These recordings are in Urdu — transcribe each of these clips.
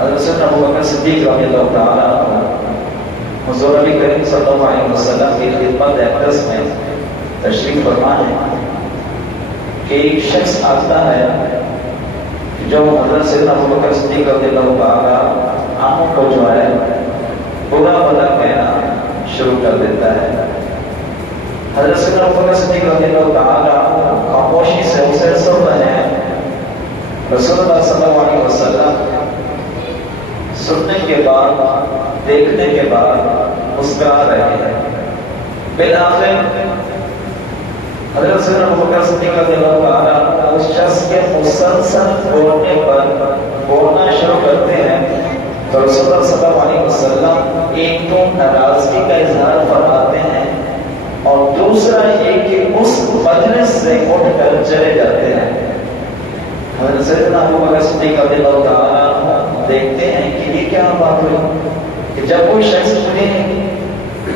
حضرت ابو بکر صدیق رضی اللہ تعالیٰ عنہ حضور نبی کریم صلی اللہ علیہ وسلم کی خدمت اقدس میں تشریف فرما ہے کہ ایک شخص آتا ہے جو حضرت سیدنا ابو بکر صدیق رضی اللہ تعالیٰ عنہ کو جو ہے برا بھلا کہنا شروع کر دیتا ہے. حضرت سیدنا ابو بکر صدیق رضی اللہ تعالیٰ خاموشی سے اسے سن رہے ہیں. رسول اللہ صلی اللہ علیہ وسلم سننے کے بعد دیکھنے کے بعد مسکرا رہے ہیں. بالآخر حضرت سیدنا ابو بکر صدیق رضی اللہ تعالیٰ اس شخص کے مسلسل بولنے پر بولنا شروع کرتے ہیں تو رسول اللہ صلی اللہ علیہ وسلم ایک تو ناراضگی کا اظہار فرماتے ہیں اور دوسرا یہ کہ اس مجلس سے اٹھ کر چلے جاتے ہیں. حضرت سیدنا ابو بکر صدیق رضی اللہ تعالیٰ دیکھتے ہیں کہ یہ کیا بات ہوئی کہ جب کوئی شخص مجھے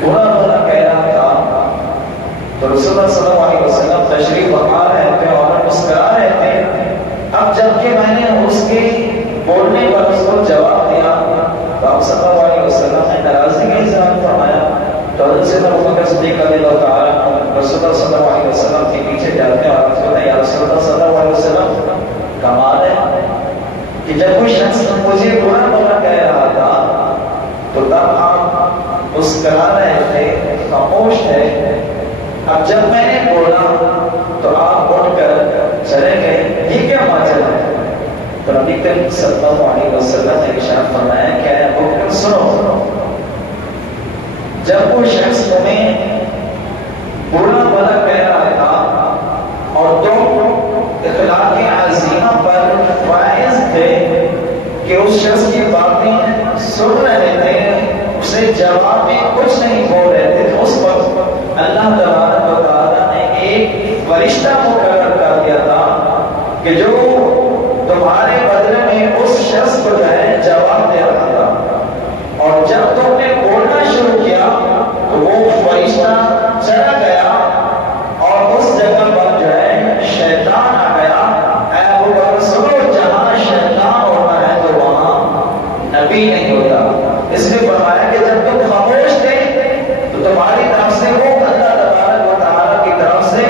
برا بھلا کہہ رہا تھا تو رسول اللہ صلی اللہ علیہ وسلم تشریف فرما رہے تھے اور مسکرا رہے تھے. اب جب کہ میں نے اس کے بولنے پر اس کو جواب دیا تو آپ صلی اللہ علیہ وسلم نے ناراضگی کا اظہار فرمایا. تو حضرت سیدنا ابو بکر صدیق رضی اللہ تعالیٰ رسول اللہ صلی اللہ علیہ وسلم کے پیچھے جاتے ہیں اور کہتے ہیں یا رسول اللہ صلی اللہ علیہ وسلم کمال ہے کہ جب کوئی شخص مجھے برا بھلا کہہ رہا تھا تو تب آپ مسکرا رہے تھے, خاموش ہے. اب جب میں نے بولا تو آپ اٹھ کر چلے گئے, یہ کیا ماجرا ہے؟ تو نبی کریم صلی اللہ علیہ وسلم نے ارشاد فرمایا کہ اے ابو بکر سنو, جب کوئی شخص تمہیں برا بھلا کہہ رہا تھا اور تم اخلاق عظیمہ پر فائز تھے کہ اس شخص کی باتیں سن رہے تھے, اسے جواب میں کچھ نہیں بول رہے تھے, تو اس وقت اللہ تبارک و تعالیٰ نے ایک فرشتہ مقرر کر دیا تھا کہ جو تمہارے بدلے میں اس شخص کو جو ہے جواب دے رہا تھا. اور جب تم نے بولنا شروع کیا تو وہ فرشتہ چلا گیا اور اس جگہ پر جو ہے شیطان آ گیا. اے ابو بکر سنو, جہاں شیطان ہوتا ہے تو وہاں نبی نہیں ہوتا. اس نے فرمایا کہ جب تم خاموش تھے تو تمہاری طرف سے وہ اللہ تبارک و تعالیٰ کی طرف سے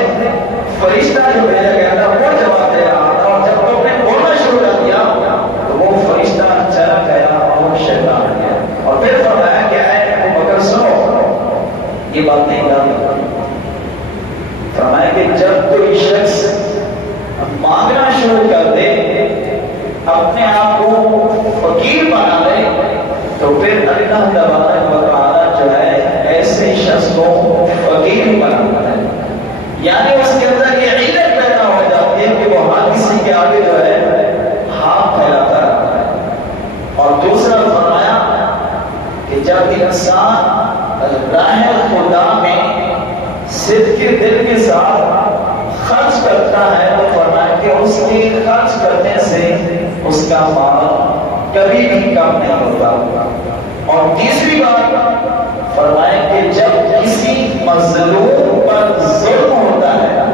فرشتہ جو بھیجا گیا تھا وہ جواب دے رہا تھا, اور جب تم نے بولنا شروع کر دیا تو وہ فرشتہ چلا گیا اور وہ شیطان آ گیا. اور پھر فرمایا کہ اے ابو بکر سنو, یہ بات نہیں یاد. فرمایا کہ جب کوئی شخص مانگنا شروع کر دے, اپنے آپ کو فقیر بنا لے, تو پھر اللہ تبارک و تعالیٰ جو ہے ایسے شخص کو فقیر بناتا ہے. یعنی اس کے اندر یہ علت پیدا ہو جاتی ہے کہ وہ ہر کسی کے آگے جو ہے ہاتھ پھیلاتا رہتا ہے. اور دوسرا فرمایا کہ جب انسان راہ خدا میں صدق کے دل کے ساتھ خرچ کرتا ہے تو فرمایا کہ اس کے خرچ کرنے سے اس کا مال کبھی بھی کم نہیں ہوتا. اور تیسری بات فرمایا کہ جب کسی مظلوم پر ظلم ہوتا ہے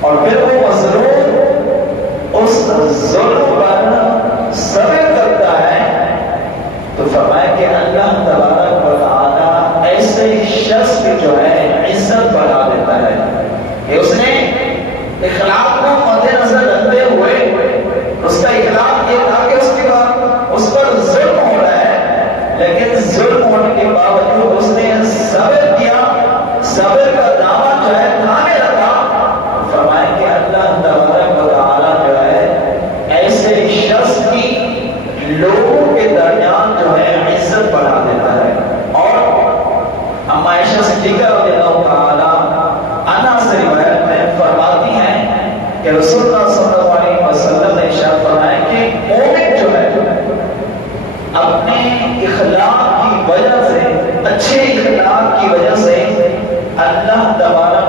اور پھر وہ مظلوم اس ظلم پر صبر کرتا ہے تو فرمایا کہ اللہ تبارک و تعالیٰ ایسے شخص کی جو ہے عزت بڑھا دیتا ہے کہ اس نے اخلاق کو مد نظر رکھتے ہوئے, اس کا اخلاق یہ تھا کہ اس کے بعد اس پر ظلم ہو رہا ہے, لیکن ظلم ہونے کے باوجود اس نے صبر کیا, صبر کا دامن جو ہے تھامے رکھا. فرمائیں کہ اللہ تبارک و تعالیٰ جو ہے ایسے شخص کی لوگوں کے درمیان جو ہے عزت بڑھا دیتا ہے. اور اما عائشہ صدیقہ رضی اللہ تعالیٰ عنہا سے روایت میں فرماتی ہیں کہ رسول اللہ صلی اللہ علیہ وسلم نے ارشاد فرمایا کہ مومن جو ہے اپنے اخلاق کی وجہ سے, اچھے اخلاق کی وجہ سے اللہ تبارک